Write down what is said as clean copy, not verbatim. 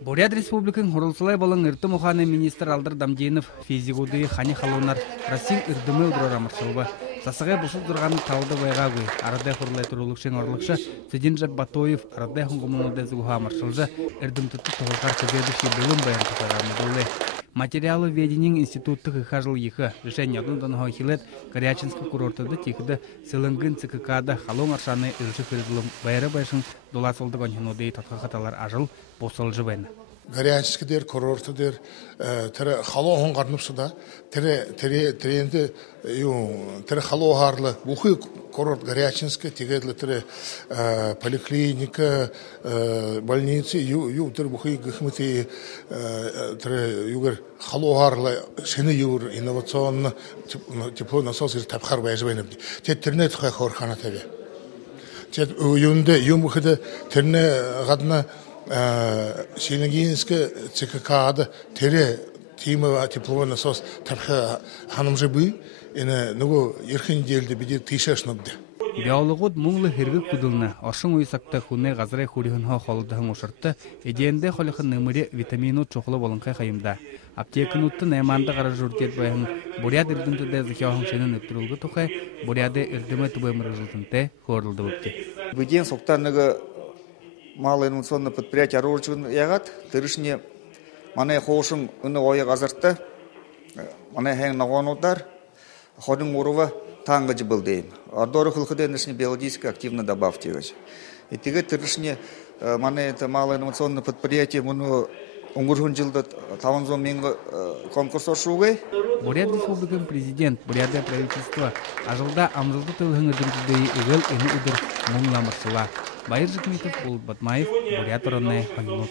Бурят Республикын Хурулсылай болын ырты мұханы министр Алдар Дамденов физигуды хани халунар Россия ырдымы ұдырора маршылбы. Сасығай бұсыл тұрғаны талды байға көй. Арады құрлай тұрулықшын орлықшы Сыдин Жаббатоев арады хуңгымынуды зуға маршылжы ырдым тұтты тоғылғар көбедіші білім баян тұтараны болды. Материалы веденин институттық ихажыл ехы. Решение однудан хохилет Горячинск курортыды текіді сылыңгын цикыкады халон аршаны үлші көлгілім байыры байшын доласылды гонхинудей татқақаталар ажыл босылжы бәйні. Горячинскдер, курортыдер, тірі хало ғонғарныпсыда, тірі хало ғарлы, бұхы курорт Горячинск, тегедлі тірі поликлиника, больницы, тірі бұхы ғықмыты, тірі югер хало ғарлы, шыны юр инновационны тепло насос тапқар байжы бәйнімді. Тіріне тұқай қорқана тәбе. Үйінді, бұхыды тіріне ғадына Сенегинске ЦККАды тере тима тепловой насос тапха ханымжы бүй, эне нугу ерхин делді беде тишашныбды. Биологод мұңлы хиргі күділні, ашың ойсақта хуне ғазырай хурихынға холыдығын ұшыртты, еденде холықын нөмірі витамину чоқылы болынқай қайымда. Аптекін ұтты нәйманды ғара жүрдет байын, буряд үрдінтіде зікяуын шенін өттірілгі тұқай, буряды үрдімі түбаймыры жылтынты хорылды өтті. Бүден соқтарныға малое инновационное предприятие оружие ягат, тырышне мане хошым уны ояк азартта, мане хэң нагон удар, ходың урува таңгыжы был дейм. Ардоры хылхыден нышне биологически активно добавьтевать. И теге тырышне мане это малое инновационное предприятие муну уңгурхун жылда таванзон менгі конкурс ошугай. Бурят Республикан президент, бурятия правительства, ажылда амжылды тылғын үрдімтіздей үгіл үні үдір мұңламырсыла. Байыр Жыкметов, Улут Батмаев, Бурят Оранай, Ханинут.